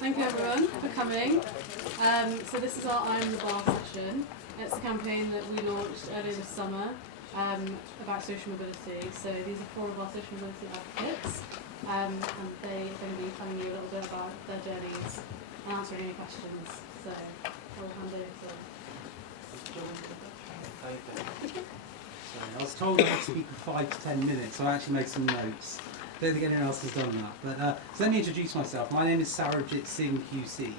Thank you everyone for coming. So this is our I'm the Bar session. It's a campaign that we launched earlier this summer about social mobility. So these are four of our social mobility advocates, and they are going to be telling you a little bit about their journeys and answering any questions. So I'll hand over to Sorry, I was told I had to speak for 5 to 10 minutes, so I actually made some notes. I don't think anyone else has done that. But so let me introduce myself. My name is Sarabjit Singh QC.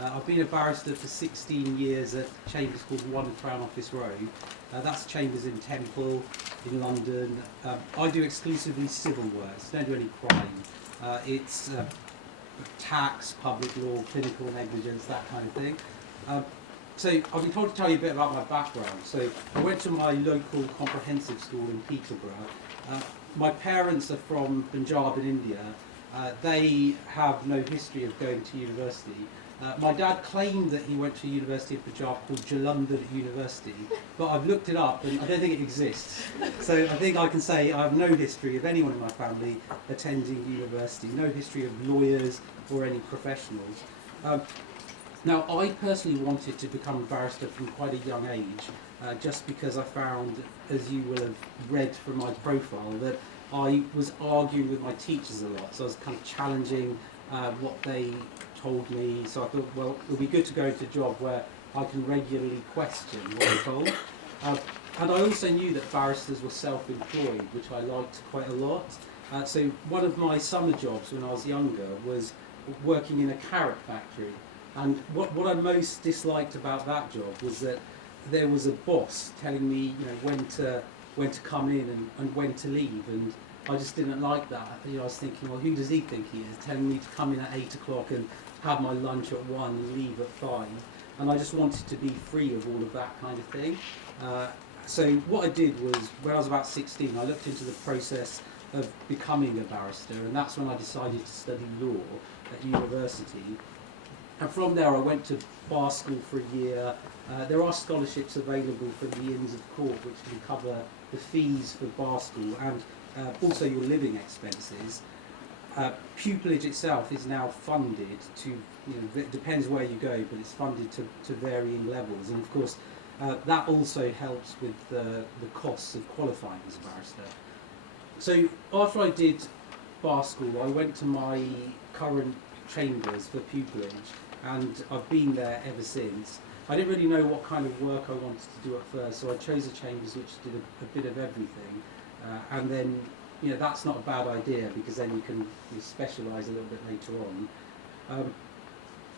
I've been a barrister for 16 years at chambers called 1 Crown Office Road. That's chambers in Temple, in London. I do exclusively civil work, so don't do any crime. It's tax, public law, clinical negligence, that kind of thing. So I've been told to tell you a bit about my background. So I went to my local comprehensive school in Peterborough. My parents are from Punjab in India. They have no history of going to university. My dad claimed that he went to a university in Punjab called Jalandhar University, but I've looked it up and I don't think it exists. So I think I can say I have no history of anyone in my family attending university, no history of lawyers or any professionals. Now, I personally wanted to become a barrister from quite a young age, just because I found, as you will have read from my profile, that I was arguing with my teachers a lot. So I was kind of challenging what they told me. So I thought, well, it would be good to go into a job where I can regularly question what I'm told. And I also knew that barristers were self-employed, which I liked quite a lot. So one of my summer jobs when I was younger was working in a carrot factory. And what I most disliked about that job was that there was a boss telling me, when to come in and when to leave, and I just didn't like that. I was thinking, well, who does he think he is, telling me to come in at 8 o'clock and have my lunch at 1 and leave at 5? And I just wanted to be free of all of that kind of thing. So what I did was, when I was about 16, I looked into the process of becoming a barrister, and that's when I decided to study law at university. And from there I went to bar school for a year. There are scholarships available from the Inns of Court which can cover the fees for bar school and also your living expenses. Pupillage itself is now funded to, it depends where you go, but it's funded to varying levels. And of course that also helps with the costs of qualifying as a barrister. So after I did bar school, I went to my current chambers for pupillage, and I've been there ever since. I didn't really know what kind of work I wanted to do at first, so I chose a chambers which did a bit of everything, and then that's not a bad idea, because then you can specialise a little bit later on.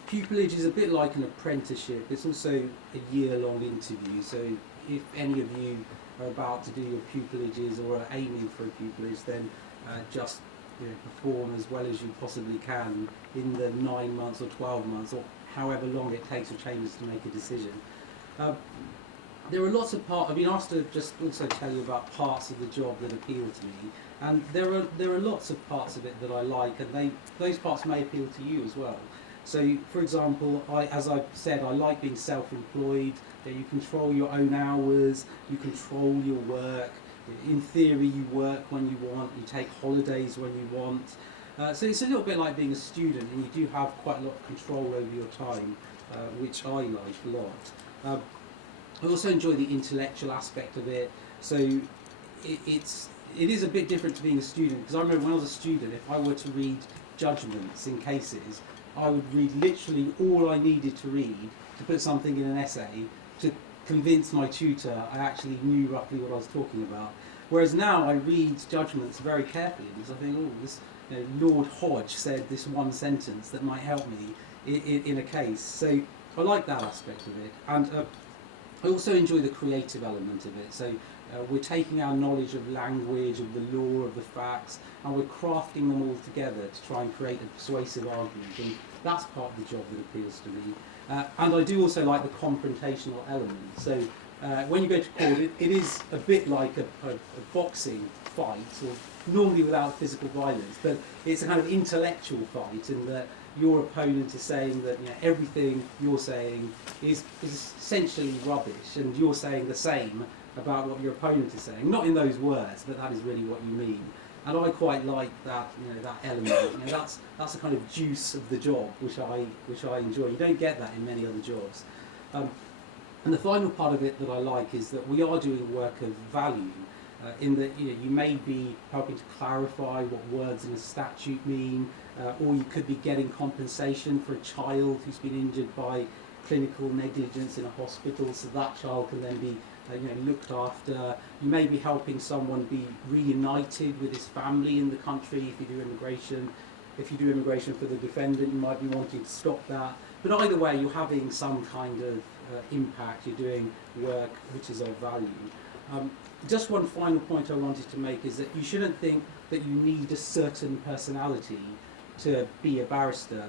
Pupillage is a bit like an apprenticeship. It's also a year-long interview, so if any of you are about to do your pupillages or are aiming for a pupillage, then just perform as well as you possibly can in the 9 months or 12 months or however long it takes for chambers to make a decision. There are lots of parts. I've been asked to just also tell you about parts of the job that appeal to me, and there are lots of parts of it that I like, and those parts may appeal to you as well. So, for example, as I've said, I like being self-employed. You control your own hours, you control your work. In theory, you work when you want, you take holidays when you want. So it's a little bit like being a student, and you do have quite a lot of control over your time, which I like a lot. I also enjoy the intellectual aspect of it. So it is a bit different to being a student, because I remember when I was a student, if I were to read judgments in cases, I would read literally all I needed to read to put something in an essay to convince my tutor I actually knew roughly what I was talking about. Whereas now I read judgments very carefully, because I think, Lord Hodge said this one sentence that might help me in a case. So I like that aspect of it, and I also enjoy the creative element of it. So we're taking our knowledge of language, of the law, of the facts, and we're crafting them all together to try and create a persuasive argument, and that's part of the job that appeals to me. And I do also like the confrontational element. So when you go to court, it is a bit like a boxing fight, or normally without physical violence, but it's a kind of intellectual fight, in that your opponent is saying that everything you're saying is essentially rubbish, and you're saying the same about what your opponent is saying. Not in those words, but that is really what you mean. and I quite like that, that element. That's the kind of juice of the job which I enjoy. You don't get that in many other jobs. And the final part of it that I like is that we are doing work of value. In that you may be helping to clarify what words in a statute mean, or you could be getting compensation for a child who's been injured by clinical negligence in a hospital, so that child can then be looked after. You may be helping someone be reunited with his family in the country if you do immigration. If you do immigration for the defendant, you might be wanting to stop that. But either way, you're having some kind of impact. You're doing work which is of value. Just one final point I wanted to make is that you shouldn't think that you need a certain personality to be a barrister.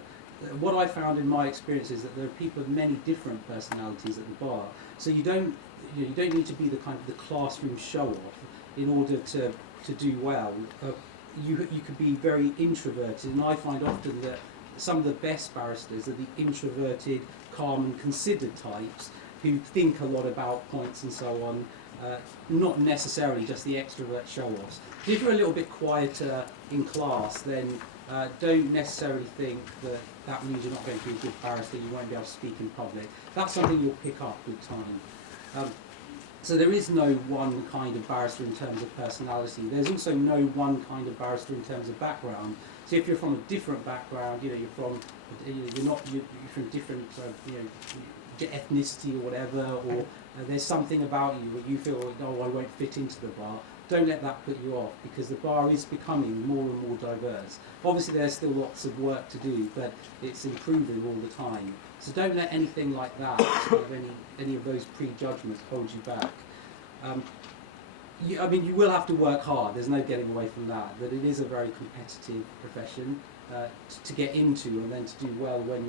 What I found in my experience is that there are people of many different personalities at the bar. So you don't need to be the kind of the classroom show-off in order to do well. You could be very introverted, and I find often that some of the best barristers are the introverted, calm and considered types who think a lot about points and so on. Not necessarily just the extrovert show-offs. If you're a little bit quieter in class, then don't necessarily think that means you're not going to be a good barrister, you won't be able to speak in public. That's something you'll pick up with time. So there is no one kind of barrister in terms of personality. There's also no one kind of barrister in terms of background. So if you're from a different background, you're from different ethnicity or whatever, or there's something about you where you feel, I won't fit into the bar. Don't let that put you off, because the bar is becoming more and more diverse. Obviously there's still lots of work to do, but it's improving all the time. So don't let anything like that, any of those prejudgments hold you back. You will have to work hard, there's no getting away from that, but it is a very competitive profession to get into and then to do well when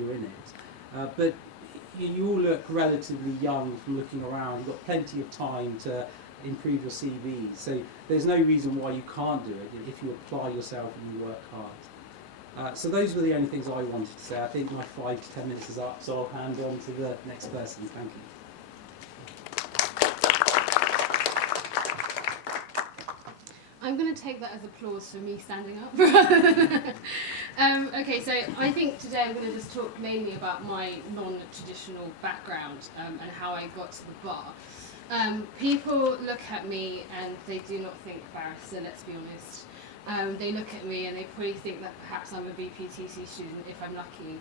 you're in it. But you all look relatively young from looking around. You've got plenty of time to improve your CV, so there's no reason why you can't do it if you apply yourself and you work hard. So those were the only things I wanted to say. I think my 5 to 10 minutes is up, so I'll hand on to the next person. Thank you. I'm going to take that as applause for me standing up. Okay, so I think today I'm going to just talk mainly about my non-traditional background and how I got to the bar. People look at me and they do not think barrister, let's be honest. They look at me and they probably think that perhaps I'm a BPTC student if I'm lucky.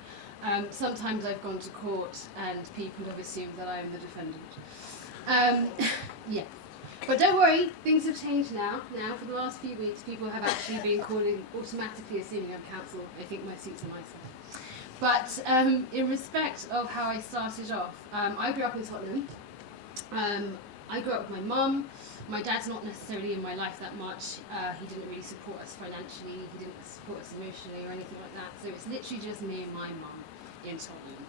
Sometimes I've gone to court and people have assumed that I am the defendant. Yeah. But don't worry, things have changed now. Now, for the last few weeks, people have actually been automatically assuming I'm counsel. I think my suits are nicer. But in respect of how I started off, I grew up in Tottenham. I grew up with my mum. My dad's not necessarily in my life that much. He didn't really support us financially. He didn't support us emotionally or anything like that. So it's literally just me and my mum in Tottenham.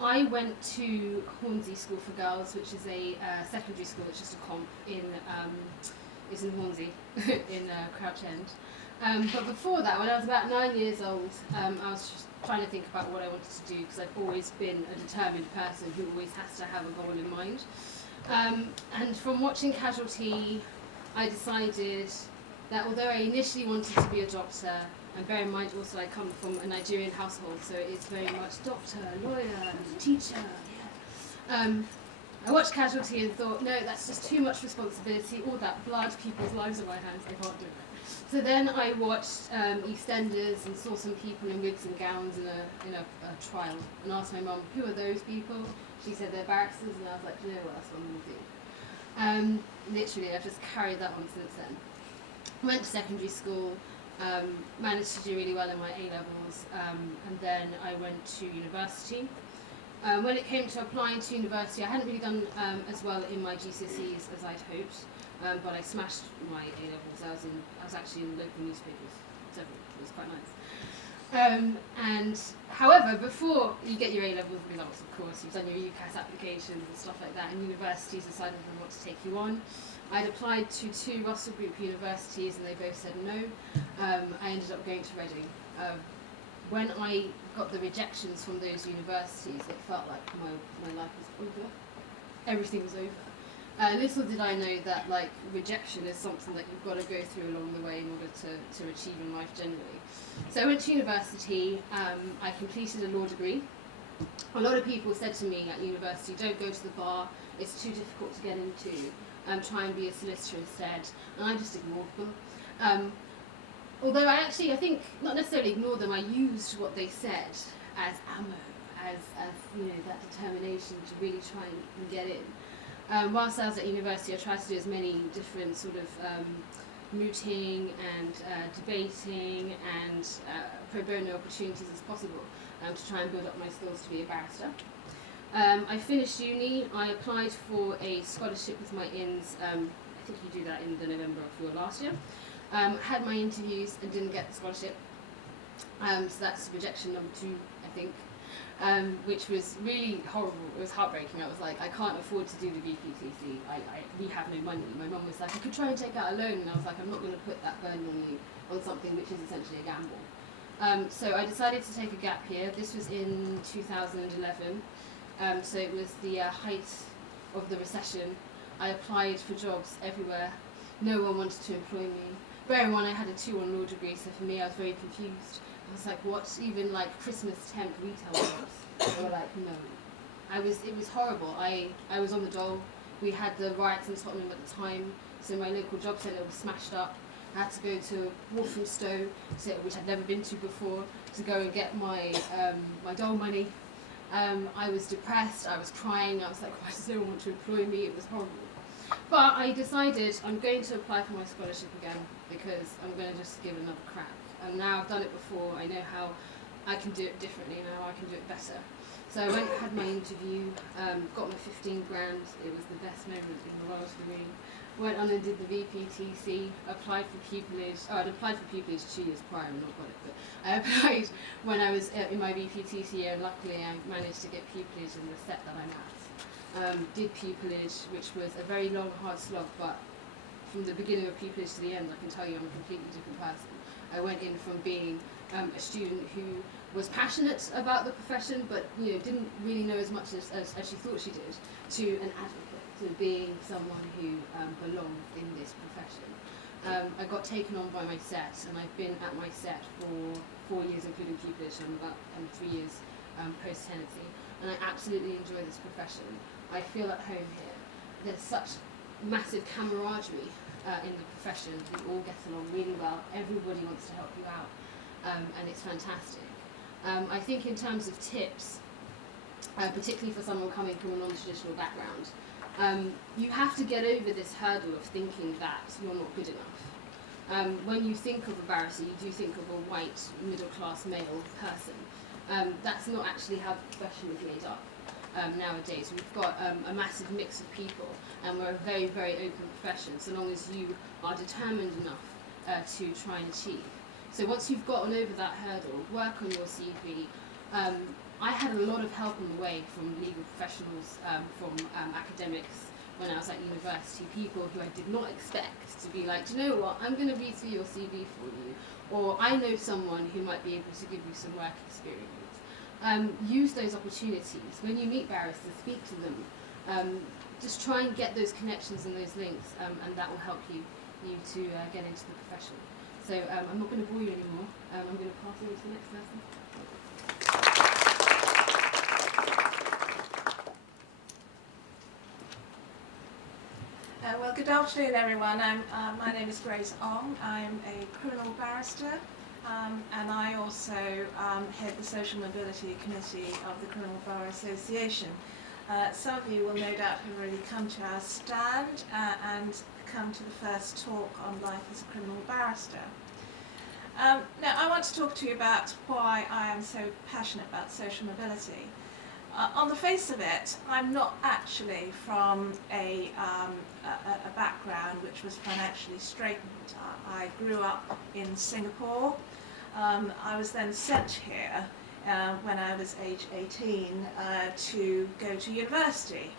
I went to Hornsey School for Girls, which is a secondary school. It's just a comp it's in Hornsey, in Crouch End. But before that, when I was about 9 years old, I was just trying to think about what I wanted to do, because I've always been a determined person who always has to have a goal in mind. And from watching Casualty, I decided that although I initially wanted to be a doctor, and bear in mind also I come from a Nigerian household, so it's very much doctor, lawyer, teacher. Yeah. I watched Casualty and thought, no, that's just too much responsibility, all that blood, people's lives in my hands, I can't do it. So then I watched EastEnders and saw some people in wigs and gowns in a trial, and asked my mum, who are those people? She said they're barristers, and I was like, you know what, that's what I'm going to do. Literally, I've just carried that on since then. Went to secondary school. Managed to do really well in my A-levels, and then I went to university. When it came to applying to university, I hadn't really done as well in my GCSEs as I'd hoped, but I smashed my A-levels. I was actually in local newspapers, so it was quite nice. And however, before you get your A-levels results, of course, you've done your UCAS applications and stuff like that, and universities decided they want to take you on. I'd applied to 2 Russell Group universities and they both said no. I ended up going to Reading. When I got the rejections from those universities, it felt like my life was over. Everything was over. Little did I know that like rejection is something that you've got to go through along the way in order to achieve in life generally. So I went to university. I completed a law degree. A lot of people said to me at university, don't go to the bar, it's too difficult to get into, try and be a solicitor instead, and I just ignored them. Although I think, not necessarily ignored them, I used what they said as ammo, as that determination to really try and get in. Whilst I was at university, I tried to do as many different sort of mooting and debating and pro bono opportunities as possible to try and build up my skills to be a barrister. I finished uni. I applied for a scholarship with my INS. I think you do that in the November of your last year. Had my interviews and didn't get the scholarship. So that's rejection number 2, I think, which was really horrible. It was heartbreaking. I was like, I can't afford to do the VPTC. We have no money. My mum was like, I could try and take out a loan, and I was like, I'm not going to put that burden on you on something which is essentially a gamble. So I decided to take a gap year. This was in 2011. So it was the height of the recession. I applied for jobs everywhere. No one wanted to employ me. Bearing in mind I had a 2 on law degree, so for me I was very confused. I was like, what? Even like Christmas temp retail jobs? They were like, no. It was horrible. I was on the dole. We had the riots in Tottenham at the time, so my local job centre was smashed up. I had to go to Walthamstow, which I'd never been to before, to go and get my dole money. I was depressed, I was crying, I was like, why does no one want to employ me? It was horrible. But I decided I'm going to apply for my scholarship again because I'm going to just give another crack. And now I've done it before, I know how I can do it differently now, I can do it better. So I went and had my interview, got my 15 grand, it was the best moment in the world for me. Went on and did the VPTC, applied for pupillage. I'd applied for pupillage 2 years prior and not got it, but I applied when I was in my VPTC year, and luckily I managed to get pupillage in the set that I'm at. Did pupillage, which was a very long, hard slog, but from the beginning of pupillage to the end, I can tell you I'm a completely different person. I went in from being a student who was passionate about the profession, but didn't really know as much as she thought she did, to an advocate, to being someone who belonged in this profession. I got taken on by my set, and I've been at my set for 4 years, including pupillage. I'm 3 years post-tenancy, and I absolutely enjoy this profession. I feel at home here. There's such massive camaraderie in the profession. We all get along really well. Everybody wants to help you out, and it's fantastic. I think in terms of tips, particularly for someone coming from a non-traditional background, you have to get over this hurdle of thinking that you're not good enough. When you think of a barrister, you do think of a white, middle-class male person. That's not actually how the profession is made up nowadays. We've got a massive mix of people, and we're a very, very open profession, so long as you are determined enough to try and achieve. So once you've gotten over that hurdle, work on your CV. I had a lot of help on the way from legal professionals, from academics when I was at university, people who I did not expect to be like, do you know what, I'm going to read through your CV for you, or I know someone who might be able to give you some work experience. Use those opportunities. When you meet barristers, speak to them. Just try and get those connections and those links, and that will help you to get into the profession. So I'm not going to bore you anymore. I'm going to pass it on to the next person. Well, good afternoon, everyone. My name is Grace Ong. I'm a criminal barrister, and I also head the Social Mobility Committee of the Criminal Bar Association. Some of you will no doubt have already come to our stand and come to the first talk on life as a criminal barrister. Now, I want to talk to you about why I am so passionate about social mobility. On the face of it, I'm not actually from a background which was financially straitened. I grew up in Singapore. I was then sent here when I was age 18 to go to university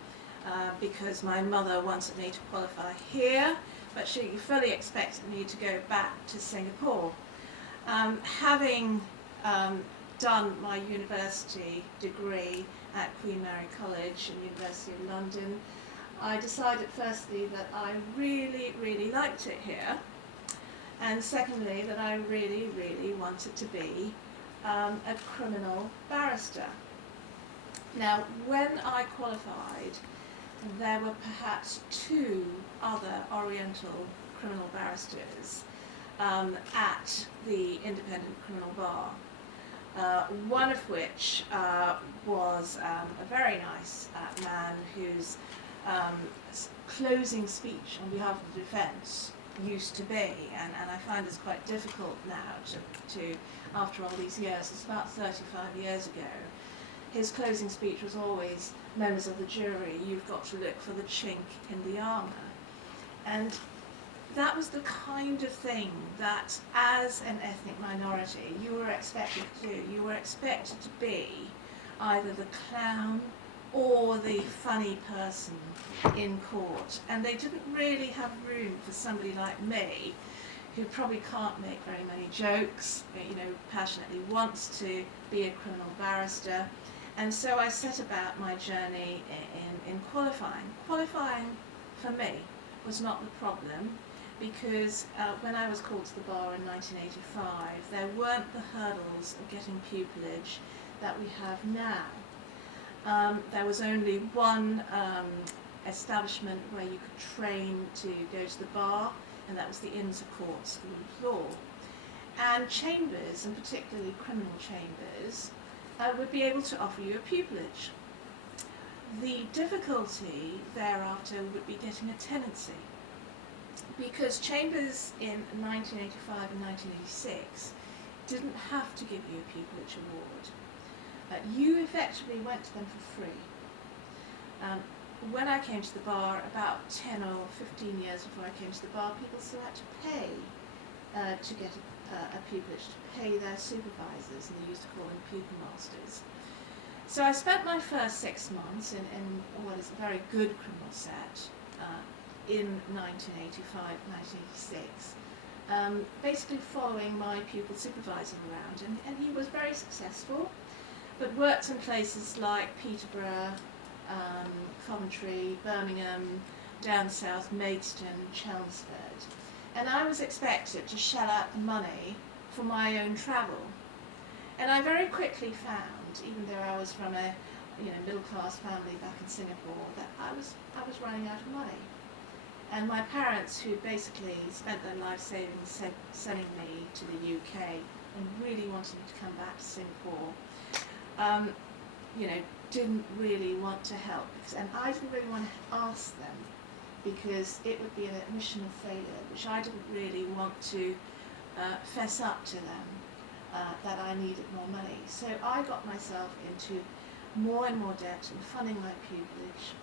because my mother wanted me to qualify here, but she fully expected me to go back to Singapore. Having done my university degree at Queen Mary College and University of London, I decided firstly that I really, really liked it here, and secondly that I really, really wanted to be a criminal barrister. Now, when I qualified, there were perhaps 2 other Oriental criminal barristers at the Independent Criminal Bar. One of which was a very nice man whose closing speech on behalf of the defence used to be, and I find it's quite difficult now to after all these years, it's about 35 years ago, his closing speech was always, members of the jury, you've got to look for the chink in the armour. And that was the kind of thing that, as an ethnic minority, you were expected to do. You were expected to be either the clown or the funny person in court. And they didn't really have room for somebody like me, who probably can't make very many jokes, passionately wants to be a criminal barrister. And so I set about my journey in qualifying. Qualifying, for me, was not the problem, because when I was called to the bar in 1985, there weren't the hurdles of getting pupillage that we have now. There was only one establishment where you could train to go to the bar, and that was the Inns of Court School of Law. And chambers, and particularly criminal chambers, would be able to offer you a pupillage. The difficulty thereafter would be getting a tenancy, because chambers in 1985 and 1986 didn't have to give you a pupillage award. You effectively went to them for free. When I came to the bar, about 10 or 15 years before I came to the bar, people still had to pay to get a pupillage, to pay their supervisors, and they used to call them pupil masters. So I spent my first 6 months in what is a very good criminal set in 1985, 1986, basically following my pupil supervisor around, and he was very successful, but worked in places like Peterborough, Coventry, Birmingham, down south, Maidstone, Chelmsford. And I was expected to shell out the money for my own travel. And I very quickly found, even though I was from a middle-class family back in Singapore, that I was running out of money. And my parents, who basically spent their life savings sending me to the UK and really wanted me to come back to Singapore, didn't really want to help, and I didn't really want to ask them, because it would be an admission of failure, which I didn't really want to fess up to them that I needed more money. So I got myself into more and more debt and funding my pupillage.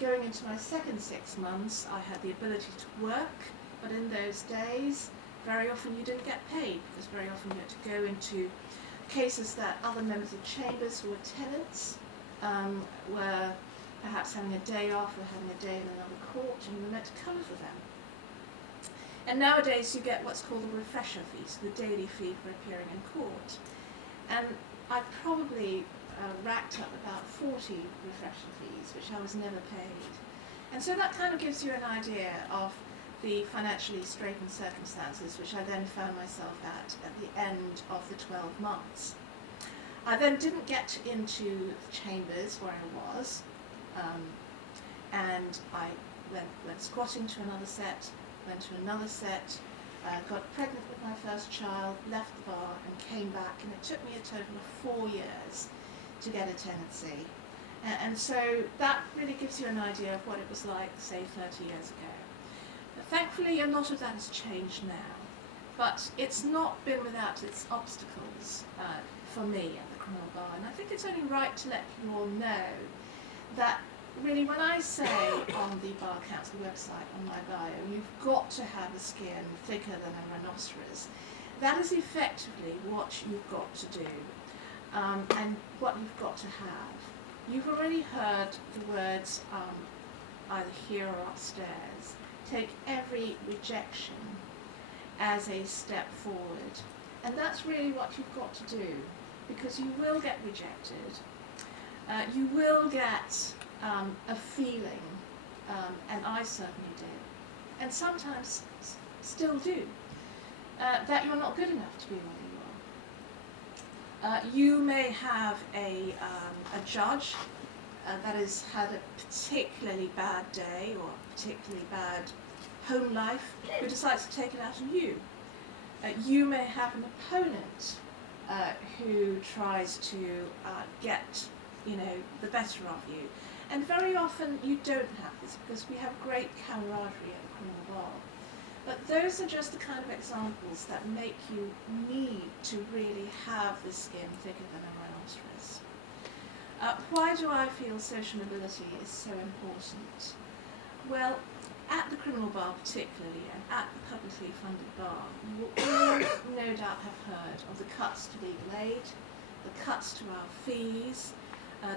Going into my second 6 months, I had the ability to work, but in those days, very often you didn't get paid, because very often you had to go into cases that other members of chambers who were tenants were perhaps having a day off or having a day in another court, and you were meant to cover for them. And nowadays you get what's called a refresher fee, so the daily fee for appearing in court. And I probably racked up about 40 refresher fees, which I was never paid. And so that kind of gives you an idea of the financially straitened circumstances which I then found myself at the end of the 12 months. I then didn't get into the chambers where I was, and I went squatting to another set, went to another set, got pregnant with my first child, left the bar and came back, and it took me a total of 4 years to get a tenancy. And so that really gives you an idea of what it was like, say, 30 years ago. But thankfully, a lot of that has changed now. But it's not been without its obstacles for me at the criminal bar. And I think it's only right to let you all know that really when I say on the Bar Council website, on my bio, you've got to have a skin thicker than a rhinoceros, that is effectively what you've got to do and what you've got to have. You've already heard the words either here or upstairs. Take every rejection as a step forward. And that's really what you've got to do, because you will get rejected. You will get a feeling and I certainly did, and sometimes still do, that you're not good enough to be where you are. You may have a judge that has had a particularly bad day or a particularly bad home life who decides to take it out on you. You may have an opponent who tries to get, the better of you. And very often you don't have this because we have great camaraderie at the criminal bar. But those are just the kind of examples that make you need to really have the skin thicker than a rhinoceros. Why do I feel social mobility is so important? Well, at the criminal bar particularly, and at the publicly funded bar, you will all no doubt have heard of the cuts to legal aid, the cuts to our fees,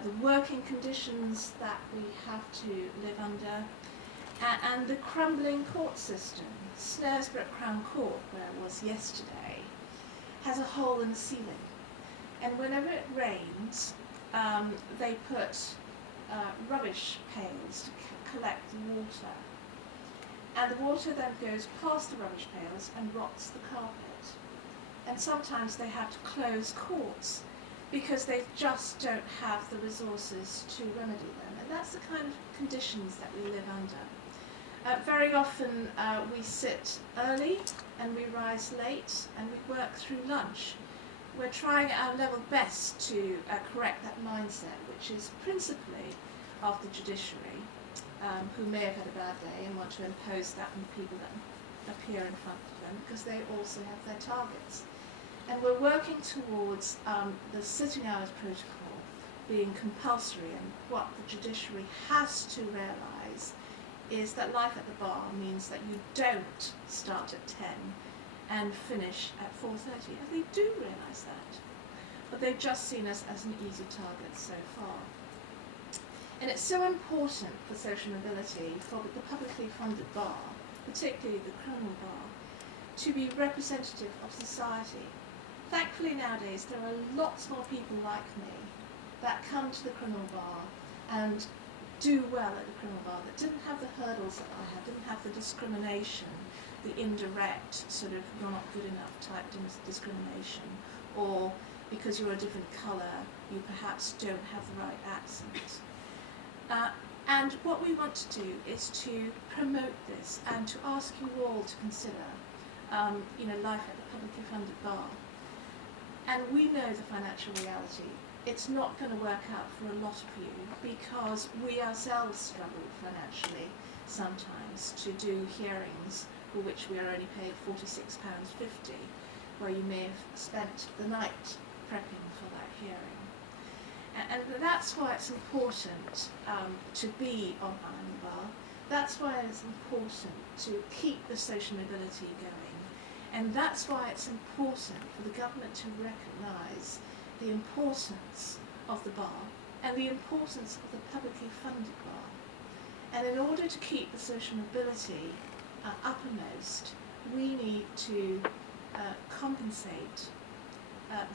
the working conditions that we have to live under, and the crumbling court system. Snaresbrook Crown Court, where it was yesterday, has a hole in the ceiling. And whenever it rains, they put rubbish pails to collect the water. And the water then goes past the rubbish pails and rots the carpet. And sometimes they have to close courts because they just don't have the resources to remedy them. And that's the kind of conditions that we live under. Very often we sit early and we rise late and we work through lunch. We're trying our level best to correct that mindset, which is principally of the judiciary, who may have had a bad day and want to impose that on the people that appear in front of them because they also have their targets. And we're working towards the sitting hours protocol being compulsory, and what the judiciary has to realise is that life at the bar means that you don't start at 10 and finish at 4:30, and they do realise that. But they've just seen us as an easy target so far. And it's so important for social mobility for the publicly funded bar, particularly the criminal bar, to be representative of society. Thankfully nowadays there are lots more people like me that come to the criminal bar and do well at the criminal bar, that didn't have the hurdles that I had, didn't have the discrimination, the indirect sort of you're not good enough type discrimination, or because you're a different colour you perhaps don't have the right accent. And what we want to do is to promote this and to ask you all to consider life at the publicly funded bar. And we know the financial reality. It's not going to work out for a lot of you because we ourselves struggle financially sometimes to do hearings for which we are only paid £46.50, where you may have spent the night prepping for that hearing. And that's why it's important to be on Iron Bar. That's why it's important to keep the social mobility going. And that's why it's important for the government to recognise the importance of the bar and the importance of the publicly funded bar. And in order to keep the social mobility uppermost, we need to compensate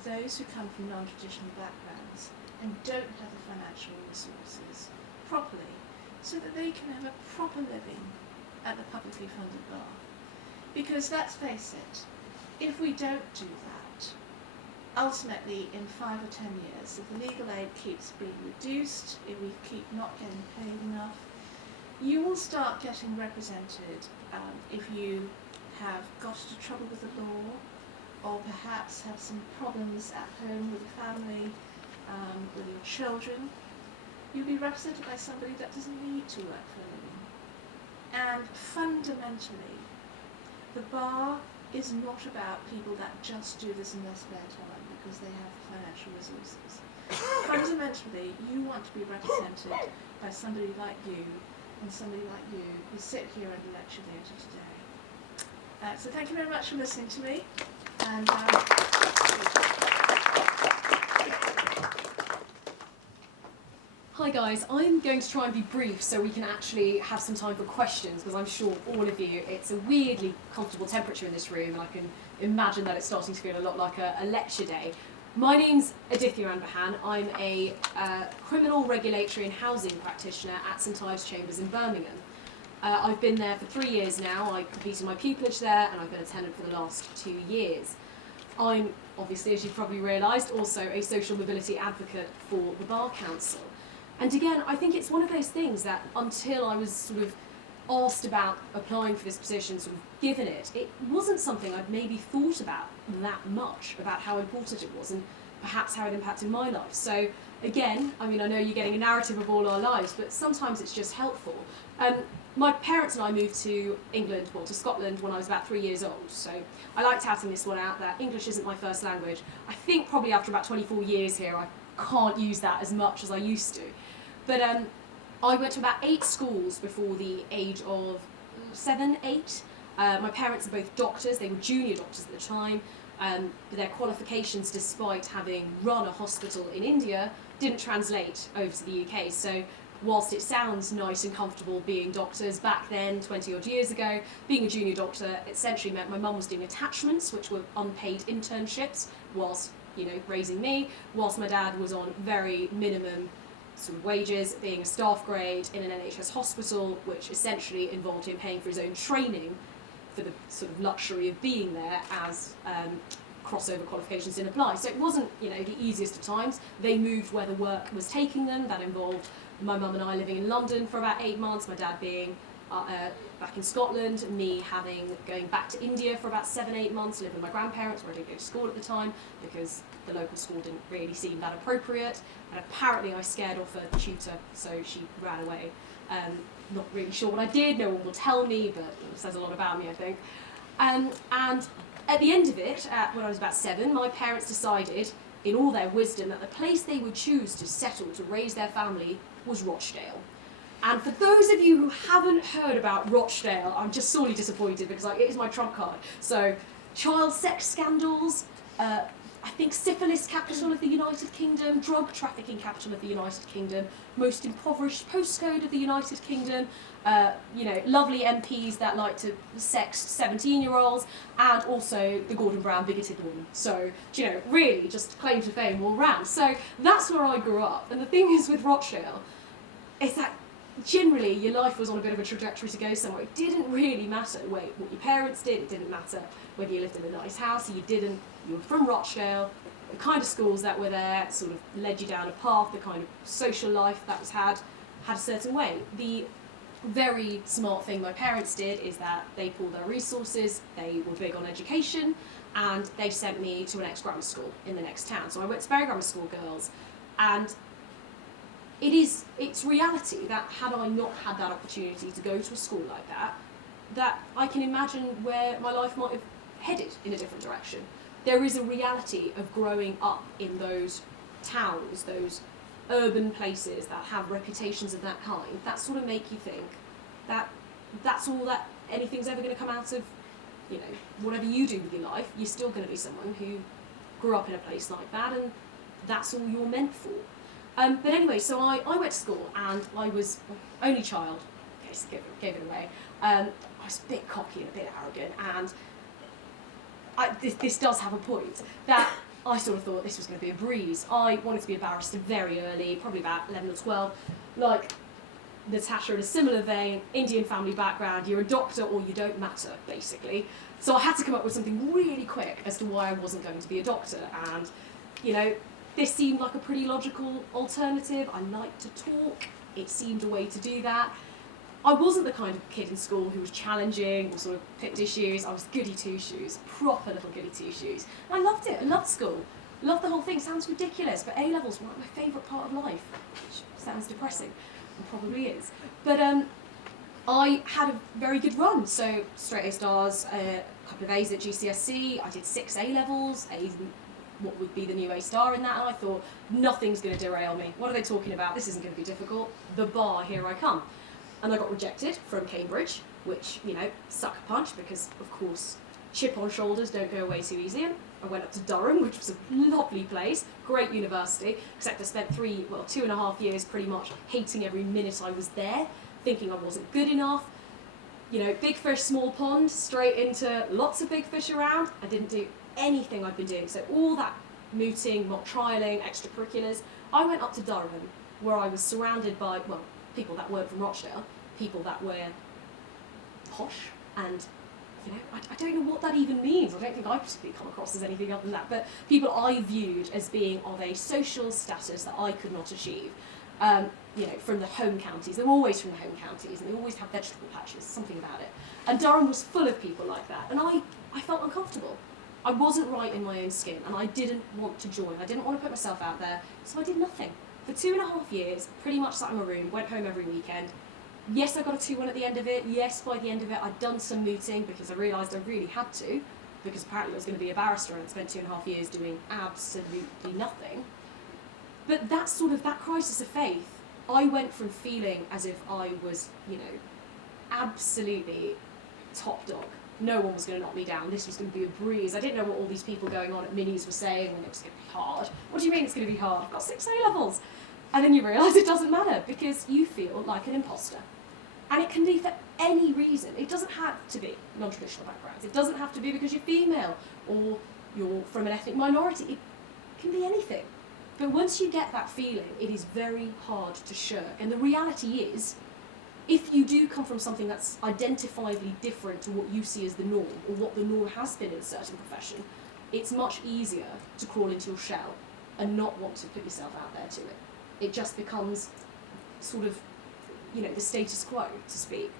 those who come from non-traditional backgrounds and don't have the financial resources properly, so that they can have a proper living at the publicly funded bar. Because let's face it, if we don't do that, ultimately in 5 or 10 years, if the legal aid keeps being reduced, if we keep not getting paid enough, you will start getting represented if you have got into trouble with the law, or perhaps have some problems at home with the family, with your children. You'll be represented by somebody that doesn't need to work for a living. And fundamentally, the bar is not about people that just do this in their spare time because they have the financial resources. Fundamentally, you want to be represented by somebody like you and somebody like you who sit here in the lecture theatre today. So thank you very much for listening to me. And Hi guys, I'm going to try and be brief so we can actually have some time for questions, because I'm sure all of you, it's a weirdly comfortable temperature in this room, and I can imagine that it's starting to feel a lot like a lecture day. My name's Aditya Anbahan. I'm a criminal regulatory and housing practitioner at St Ives Chambers in Birmingham. I've been there for 3 years now. I completed my pupillage there, and I've been a tenant for the last 2 years. I'm, obviously, as you've probably realised, also a social mobility advocate for the Bar Council. And again, I think it's one of those things that until I was sort of asked about applying for this position, sort of given it, it wasn't something I'd maybe thought about that much, about how important it was and perhaps how it impacted my life. So again, I mean, I know you're getting a narrative of all our lives, but sometimes it's just helpful. My parents and I moved to England, well, to Scotland, when I was about 3 years old. So I like touting this one out, that English isn't my first language. I think probably after about 24 years here, I can't use that as much as I used to. But I went to about 8 schools before the age of 7, 8. My parents are both doctors. They were junior doctors at the time. But their qualifications, despite having run a hospital in India, didn't translate over to the UK. So whilst it sounds nice and comfortable being doctors, back then, 20 odd years ago, being a junior doctor essentially meant my mum was doing attachments, which were unpaid internships, whilst, raising me, whilst my dad was on very minimum sort of wages, being a staff grade in an NHS hospital, which essentially involved him paying for his own training for the sort of luxury of being there as crossover qualifications didn't apply. So it wasn't, the easiest of times. They moved where the work was taking them. That involved my mum and I living in London for about 8 months, my dad being back in Scotland, me going back to India for about 7, 8 months, living with my grandparents where I didn't go to school at the time because the local school didn't really seem that appropriate. And apparently I scared off a tutor, so she ran away. Not really sure what I did, no one will tell me, but it says a lot about me, I think. And at the end of it, when I was about 7, my parents decided, in all their wisdom, that the place they would choose to settle, to raise their family, was Rochdale. And for those of you who haven't heard about Rochdale, I'm just sorely disappointed because it is my trump card. So, child sex scandals, I think syphilis capital of the United Kingdom, drug trafficking capital of the United Kingdom, most impoverished postcode of the United Kingdom, lovely MPs that like to sex 17-year-olds, and also the Gordon Brown bigoted woman. So, really just claim to fame all round. So that's where I grew up. And the thing is with Rochdale, is that generally your life was on a bit of a trajectory to go somewhere. It didn't really matter what your parents did, it didn't matter whether you lived in a nice house or you were from Rochdale. The kind of schools that were there sort of led you down a path, the kind of social life that was had a certain way. The very smart thing my parents did is that they pooled their resources, they were big on education, and they sent me to an ex-grammar school in the next town. So I went to Bury Grammar School Girls, and it's reality that had I not had that opportunity to go to a school like that I can imagine where my life might have headed in a different direction. There is a reality of growing up in those towns, those urban places that have reputations of that kind, that sort of make you think that that's all that anything's ever going to come out of, whatever you do with your life, you're still going to be someone who grew up in a place like that, and that's all you're meant for. But anyway, so I went to school, and I was only child, in case I gave it away. I was a bit cocky and a bit arrogant, and this does have a point, that I sort of thought this was going to be a breeze. I wanted to be a barrister very early, probably about 11 or 12, like Natasha in a similar vein, Indian family background, you're a doctor or you don't matter, basically. So I had to come up with something really quick as to why I wasn't going to be a doctor, and, this seemed like a pretty logical alternative. I liked to talk, it seemed a way to do that. I wasn't the kind of kid in school who was challenging or sort of picked issues. I was goody two-shoes, proper little goody two-shoes. I loved it, I loved school. Loved the whole thing, sounds ridiculous, but A-levels were my favourite part of life, which sounds depressing, and probably is. But I had a very good run, so straight A stars, a couple of A's at GCSE, I did 6 A-levels, A's what would be the new A star in that, and I thought, nothing's going to derail me. What are they talking about? This isn't going to be difficult. The bar, here I come. And I got rejected from Cambridge, which, sucker punch, because, of course, chip on shoulders don't go away too easy. And I went up to Durham, which was a lovely place, great university, except I spent 2.5 years pretty much hating every minute I was there, thinking I wasn't good enough. Big fish, small pond, straight into lots of big fish around. I didn't do anything I'd been doing, so all that mooting, mock trialling, extracurriculars. I went up to Durham, where I was surrounded by, well, people that weren't from Rochdale, people that were posh, and I don't know what that even means. I don't think I particularly come across as anything other than that, but people I viewed as being of a social status that I could not achieve. From the home counties. They're always from the home counties, and they always have vegetable patches, something about it. And Durham was full of people like that, and I felt uncomfortable. I wasn't right in my own skin, and I didn't want to join. I didn't want to put myself out there, so I did nothing. For 2.5 years, pretty much sat in my room, went home every weekend. Yes, I got a 2-1 at the end of it. Yes, by the end of it, I'd done some mooting because I realised I really had to, because apparently I was going to be a barrister and I'd spent 2.5 years doing absolutely nothing. But that crisis of faith, I went from feeling as if I was, absolutely top dog. No one was going to knock me down. This was going to be a breeze. I didn't know what all these people going on at Minis were saying, and it was going to be hard. What do you mean it's going to be hard? I've got 6 A-levels. And then you realise it doesn't matter, because you feel like an imposter. And it can be for any reason. It doesn't have to be non-traditional backgrounds. It doesn't have to be because you're female or you're from an ethnic minority. It can be anything. But once you get that feeling, it is very hard to shirk. And the reality is, if you do come from something that's identifiably different to what you see as the norm, or what the norm has been in a certain profession, it's much easier to crawl into your shell and not want to put yourself out there to it. It just becomes sort of, the status quo, to speak.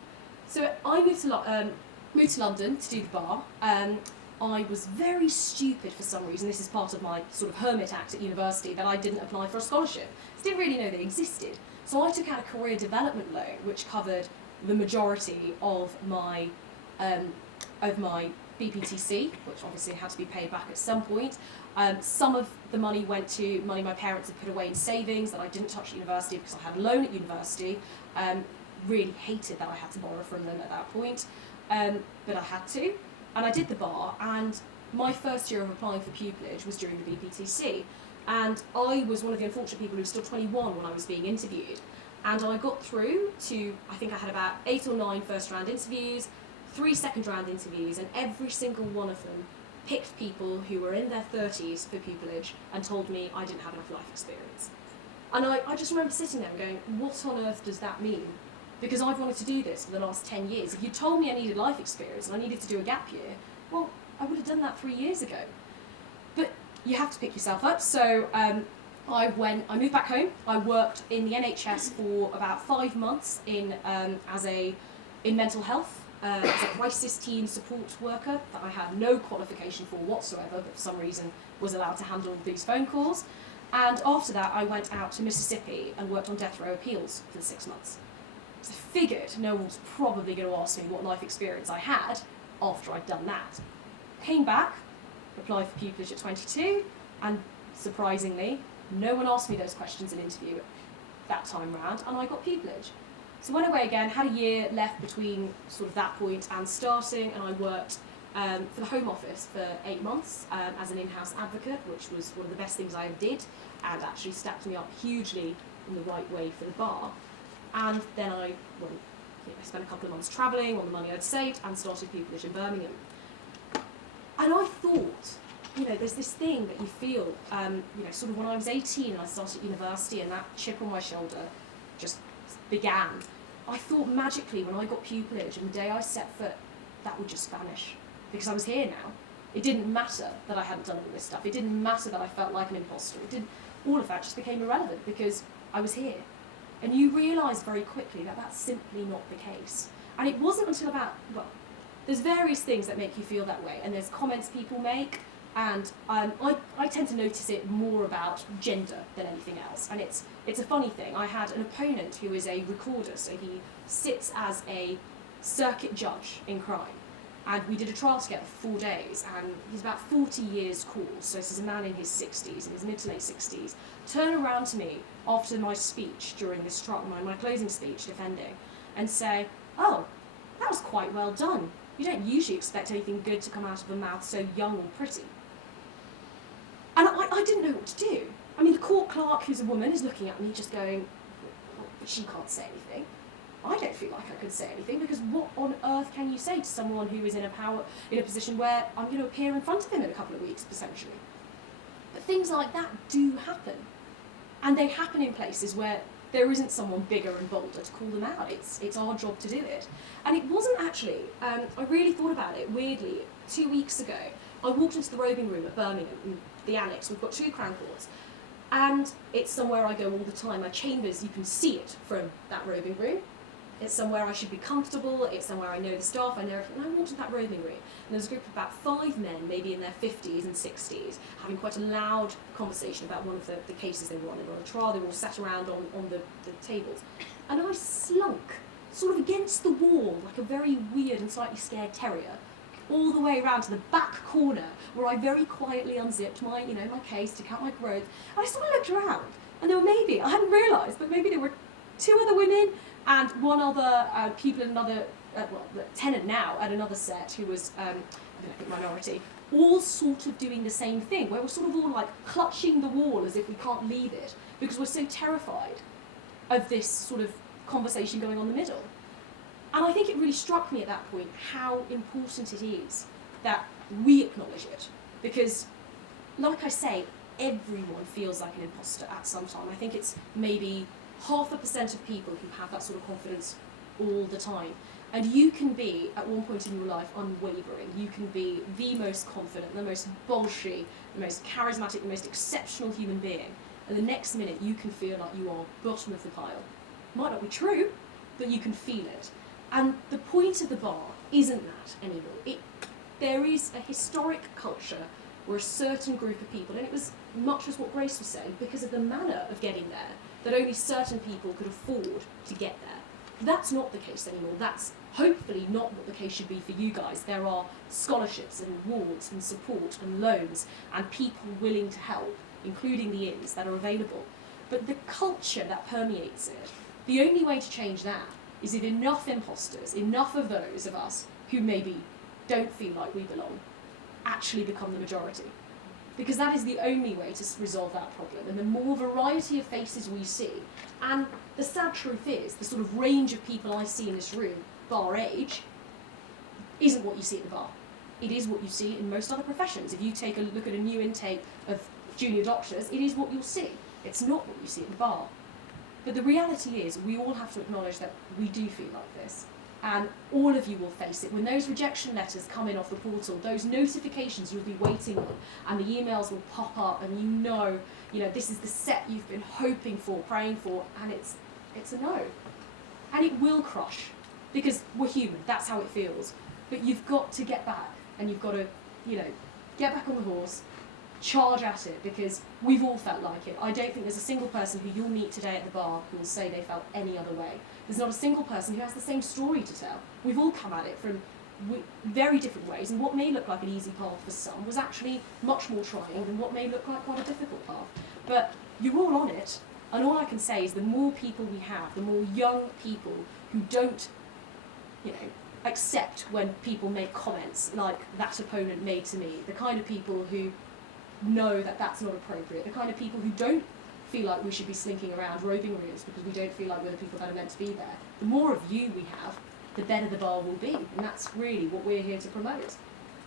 So I moved to London to do the bar. I was very stupid for some reason. This is part of my sort of hermit act at university, that I didn't apply for a scholarship. I didn't really know they existed. So I took out a career development loan, which covered the majority of my BPTC, which obviously had to be paid back at some point. Some of the money went to money my parents had put away in savings that I didn't touch at university because I had a loan at university. Really hated that I had to borrow from them at that point, but I had to. And I did the bar, and my first year of applying for pupillage was during the BPTC. And I was one of the unfortunate people who was still 21 when I was being interviewed. And I got through to, I think I had about 8 or 9 first round interviews, 3 second round interviews, and every single one of them picked people who were in their 30s for pupillage and told me I didn't have enough life experience. And I just remember sitting there and going, what on earth does that mean? Because I've wanted to do this for the last 10 years. If you told me I needed life experience and I needed to do a gap year, well, I would have done that 3 years ago. But you have to pick yourself up. So I moved back home. I worked in the NHS for about 5 months in mental health as a crisis team support worker that I had no qualification for whatsoever, but for some reason was allowed to handle these phone calls. And after that, I went out to Mississippi and worked on death row appeals for 6 months. So I figured no one was probably going to ask me what life experience I had after I'd done that. Came back, applied for pupillage at 22, and surprisingly, no one asked me those questions in interview that time round, and I got pupillage. So went away again, had a year left between sort of that point and starting, and I worked for the Home Office for 8 months as an in-house advocate, which was one of the best things I ever did, and actually stacked me up hugely in the right way for the bar. And then I spent a couple of months travelling on the money I'd saved and started pupillage in Birmingham. And I thought, there's this thing that you feel, sort of when I was 18 and I started university and that chip on my shoulder just began. I thought magically when I got pupillage and the day I set foot, that would just vanish. Because I was here now. It didn't matter that I hadn't done all this stuff. It didn't matter that I felt like an imposter. All of that just became irrelevant because I was here. And you realise very quickly that that's simply not the case. And it wasn't until there's various things that make you feel that way, and there's comments people make, and I tend to notice it more about gender than anything else. And it's a funny thing. I had an opponent who is a recorder, so he sits as a circuit judge in crime. And we did a trial together for 4 days, and he's about 40 years course, so this is a man in his 60s, in his mid to late 60s, turn around to me after my speech during this trial, my closing speech defending, and say, oh, that was quite well done. You don't usually expect anything good to come out of a mouth so young or pretty. And I didn't know what to do. I mean, the court clerk, who's a woman, is looking at me just going, she can't say anything. I don't feel like I could say anything, because what on earth can you say to someone who is in a position where I'm going to appear in front of him in a couple of weeks, potentially? But things like that do happen. And they happen in places where there isn't someone bigger and bolder to call them out. It's our job to do it. And it wasn't actually, I really thought about it weirdly. 2 weeks ago, I walked into the robing room at Birmingham, in the annex. We've got 2 crown courts. And it's somewhere I go all the time. My chambers, you can see it from that robing room. It's somewhere I should be comfortable. It's somewhere I know the staff, I know everything. And I walked into that robing room, and there's a group of about 5 men, maybe in their 50s and 60s, having quite a loud conversation about one of the cases they were on. They were on a trial, they were all sat around on the tables. And I slunk, sort of against the wall, like a very weird and slightly scared terrier, all the way around to the back corner, where I very quietly unzipped my case, took out my growth, and I sort of looked around, and there were maybe, I hadn't realised, but maybe there were 2 other women and 1 other people in another, the tenant now at another set who was a minority, all sort of doing the same thing, where we're sort of all like clutching the wall as if we can't leave it because we're so terrified of this sort of conversation going on in the middle. And I think it really struck me at that point how important it is that we acknowledge it. Because, like I say, everyone feels like an imposter at some time. I think it's maybe 0.5% of people who have that sort of confidence all the time. And you can be, at one point in your life, unwavering. You can be the most confident, the most bolshy, the most charismatic, the most exceptional human being. And the next minute you can feel like you are bottom of the pile. Might not be true, but you can feel it. And the point of the bar isn't that anymore. There is a historic culture where a certain group of people, and it was much as what Grace was saying, because of the manner of getting there, that only certain people could afford to get there. That's not the case anymore. That's hopefully not what the case should be for you guys. There are scholarships and awards and support and loans and people willing to help, including the inns, that are available. But the culture that permeates it, the only way to change that is if enough imposters, enough of those of us who maybe don't feel like we belong, actually become the majority. Because that is the only way to resolve that problem. And the more variety of faces we see, and the sad truth is, the sort of range of people I see in this room, bar age, isn't what you see at the bar. It is what you see in most other professions. If you take a look at a new intake of junior doctors, it is what you'll see. It's not what you see at the bar. But the reality is, we all have to acknowledge that we do feel like this. And all of you will face it. When those rejection letters come in off the portal, those notifications you'll be waiting on, and the emails will pop up, and you know, this is the set you've been hoping for, praying for, and it's a no. And it will crush, because we're human, that's how it feels. But you've got to get back, and you've got to, get back on the horse, charge at it, because we've all felt like it. I don't think there's a single person who you'll meet today at the bar who will say they felt any other way. There's not a single person who has the same story to tell. We've all come at it from very different ways, and what may look like an easy path for some was actually much more trying than what may look like quite a difficult path. But you're all on it, and all I can say is the more people we have, the more young people who don't, accept when people make comments like that opponent made to me, the kind of people who know that that's not appropriate, the kind of people who don't feel like we should be slinking around robing rooms because we don't feel like we're the people that are meant to be there. The more of you we have, the better the bar will be, and that's really what we're here to promote.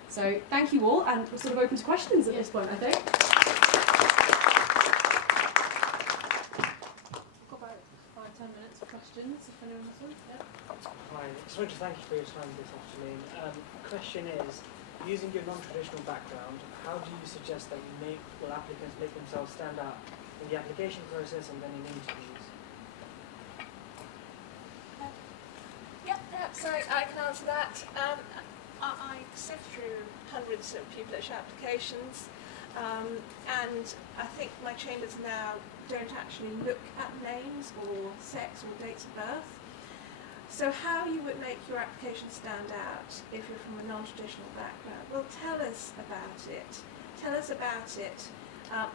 So thank you all, and we're sort of open to questions at this point, I think. Got about 5-10 minutes for questions, if anyone has one. Yeah. Hi, I just wanted to thank you for your time this afternoon. Question is, using your non-traditional background, how do you suggest that applicants make themselves stand out in the application process and then in interviews? Perhaps I can answer that. I sift through hundreds of pupillage applications, and I think my chambers now don't actually look at names or sex or dates of birth. So how you would make your application stand out if you're from a non-traditional background? Well, tell us about it. Tell us about it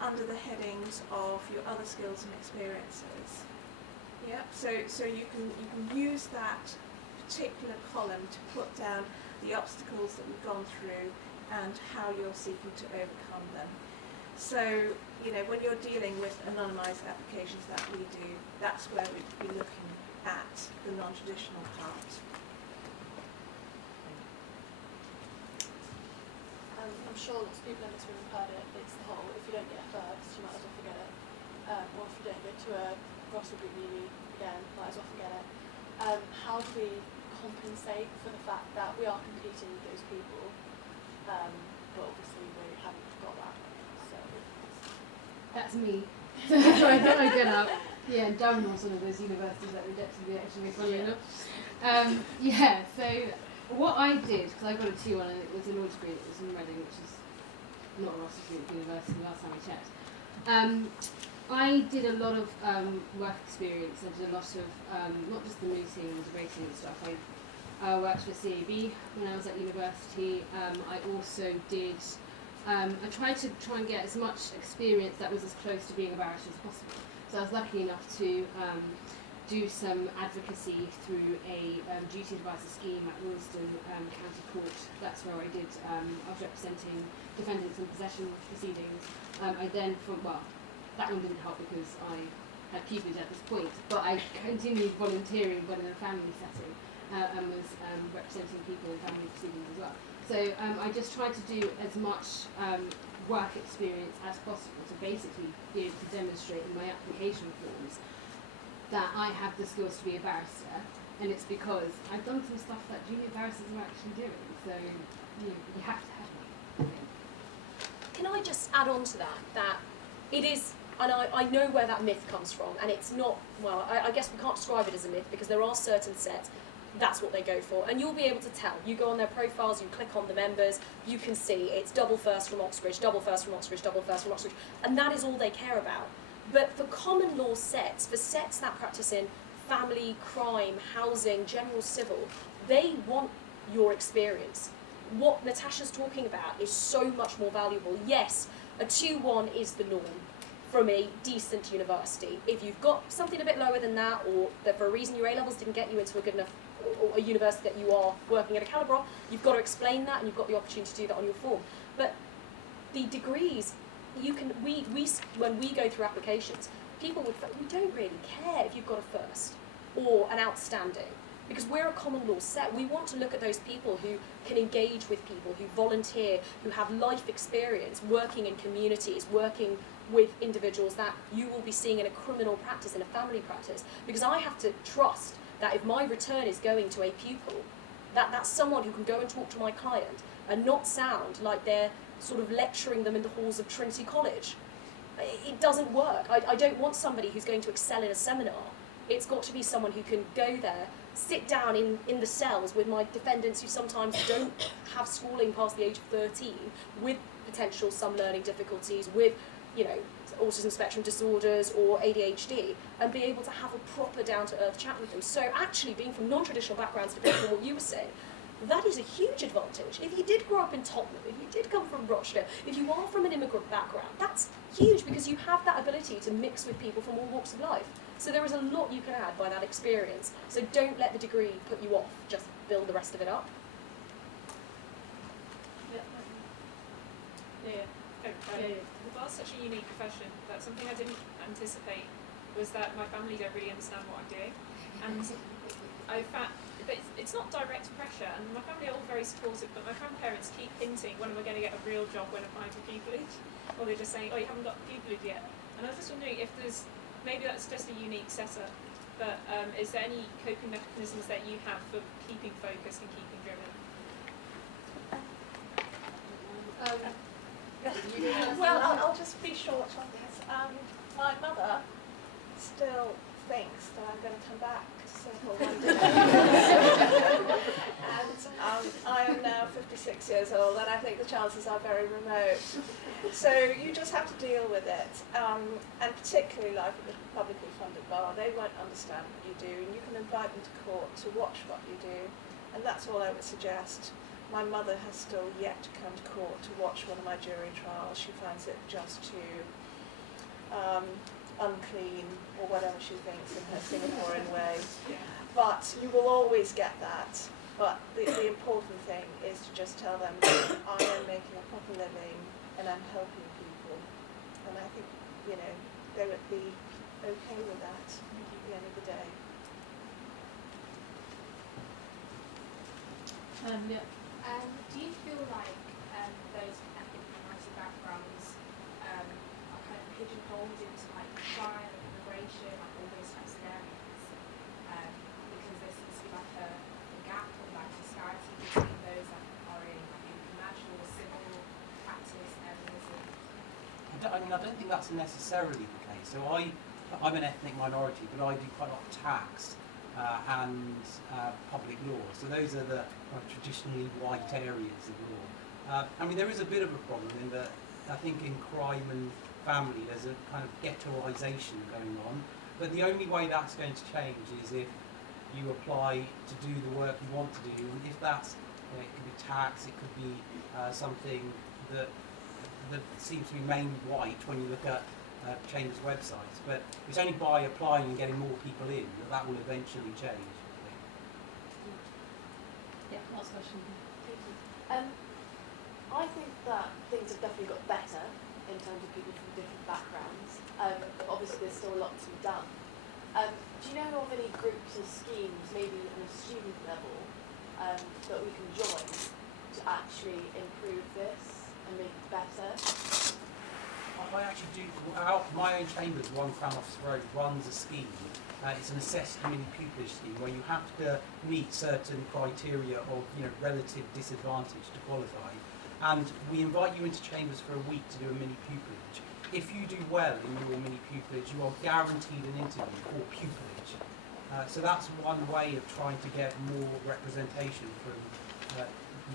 under the headings of your other skills and experiences. Yeah. So you can use that particular column to put down the obstacles that we've gone through and how you're seeking to overcome them. So when you're dealing with anonymised applications that we do, that's where we'd be looking at the non-traditional part. I'm sure lots of people in this room have heard it. It's the whole, if you don't get first, you might as well forget it. Or if you don't go to a Russell Group uni again, might as well forget it. How do we compensate for the fact that we are competing with those people, but obviously we haven't got that? So That's me. So I thought I'd get up. Yeah, and Durham was one of those universities that rejected me, actually, funny enough. Yeah, so what I did, because I got a 2-1 and it was a law degree, it was in Reading, which is not a Russell Group University last time I checked. I did a lot of work experience. I did a lot of, not just the meetings, rating and stuff. I worked for CAB when I was at university. I also did, I tried to get as much experience that was as close to being a barrister as possible. So I was lucky enough to do some advocacy through a duty advisor scheme at Willesden County Court. That's where I did, I was representing defendants in possession proceedings. I then, that one didn't help because I had pupillage at this point, but I continued volunteering but in a family setting and was representing people in family proceedings as well. So I just tried to do as much work experience as possible to basically be able to demonstrate in my application forms that I have the skills to be a barrister, and it's because I've done some stuff that junior barristers are actually doing, so you have to have it. Can I just add on to that it is, and I know where that myth comes from, and it's not, well, I guess we can't describe it as a myth because there are certain sets, that's what they go for, and you'll be able to tell. You go on their profiles, you click on the members, you can see it's double first from Oxbridge, double first from Oxbridge, double first from Oxbridge, and that is all they care about. But for common law sets, for sets that practice in family, crime, housing, general civil, they want your experience. What Natasha's talking about is so much more valuable. Yes, a 2-1 is the norm from a decent university. If you've got something a bit lower than that, or that for a reason your A-levels didn't get you into a good enough, or a university that you are working at a calibre of, you've got to explain that, and you've got the opportunity to do that on your form. But the degrees, you can, when we go through applications, people we don't really care if you've got a first or an outstanding, because we're a common law set. We want to look at those people who can engage with people, who volunteer, who have life experience, working in communities, working with individuals that you will be seeing in a criminal practice, in a family practice, because I have to trust that if my return is going to a pupil, that's someone who can go and talk to my client and not sound like they're sort of lecturing them in the halls of Trinity College. It doesn't work. I don't want somebody who's going to excel in a seminar. It's got to be someone who can go there, sit down in the cells with my defendants who sometimes don't have schooling past the age of 13, with potential some learning difficulties, with, you know, autism spectrum disorders or ADHD, and be able to have a proper down-to-earth chat with them. So actually, being from non-traditional backgrounds, to from what you were saying, that is a huge advantage. If you did grow up in Tottenham, if you did come from Rochdale, if you are from an immigrant background, that's huge because you have that ability to mix with people from all walks of life. So there is a lot you can add by that experience. So don't let the degree put you off, just build the rest of it up. The bar's such a unique profession that something I didn't anticipate was that my family don't really understand what I'm doing. And I found, but it's not direct pressure, and my family are all very supportive, but my grandparents keep hinting, when am I going to get a real job when applying for pupillage? Or they're just saying, oh, you haven't got pupillage yet. And I was just wondering if there's, maybe that's just a unique setup, but is there any coping mechanisms that you have for keeping focused and keeping driven? Well, I'll just be short on this. My mother still thinks that I'm going to come back to Circle London. And I am now 56 years old, and I think the chances are very remote. So you just have to deal with it. And particularly like at the publicly funded bar, they won't understand what you do, and you can invite them to court to watch what you do, and that's all I would suggest. My mother has still yet to come to court to watch one of my jury trials. She finds it just too unclean, or whatever she thinks in her Singaporean way. But you will always get that. But the important thing is to just tell them that I am making a proper living and I'm helping people. And I think, you know, they would be okay with that at the end of the day. Yeah. Do you feel like those ethnic minority backgrounds are kind of pigeonholed into like crime and immigration, like all those types of areas, because there seems to be like a gap or like disparity between those that are in like in commercial or civil practice areas. I don't think that's necessarily the case. So I'm an ethnic minority, but I do quite a lot of tax and public law. So those are the kind of traditionally white areas of law. I mean, there is a bit of a problem in that I think in crime and family there's a kind of ghettoisation going on. But the only way that's going to change is if you apply to do the work you want to do. And if that's, it could be tax, it could be something that seems to be mainly white when you look at Chambers websites, but it's only by applying and getting more people in that will eventually change. Yeah, last question. Thank you. I think that things have definitely got better in terms of people from different backgrounds, but obviously there's still a lot to be done. Do you know of any groups or schemes, maybe on a student level, that we can join to actually improve this and make it better? I actually do. My own chambers, One Crown Office Road, runs a scheme. It's an assessed mini pupillage scheme where you have to meet certain criteria of relative disadvantage to qualify, and we invite you into chambers for a week to do a mini pupillage. If you do well in your mini pupillage, you are guaranteed an interview for pupillage. So that's one way of trying to get more representation from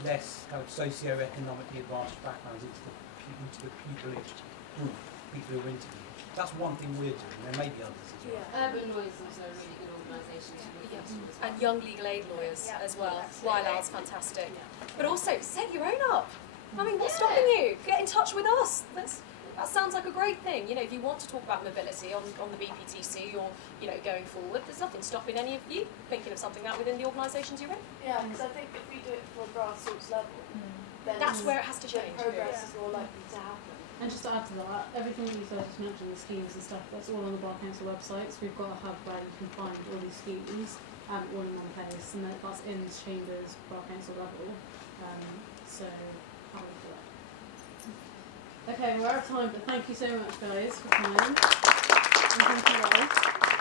less kind of socio-economically advantaged backgrounds into the pupillage group, people who are interviewed. That's one thing we're doing. There may be others as well. Urban Law is also a really good organisation to look into as well. And Young Legal Aid Lawyers as well. YLA's fantastic. But also, set your own up. I mean, what's stopping you? Get in touch with us. That sounds like a great thing. If you want to talk about mobility on the BPTC or, going forward, there's nothing stopping any of you thinking of something out within the organisations you're in. Yeah, because I think if we do it for a grassroots level, then That's where it has to the change. progress is more likely to happen. And just to add to that, everything that you guys just mentioned, the schemes and stuff, that's all on the Bar Council websites. We've got a hub where you can find all these schemes all in one place, and that's in Chambers, Bar Council level. So have a look at that. Okay, we're out of time, but thank you so much, guys, for coming. And thank you guys.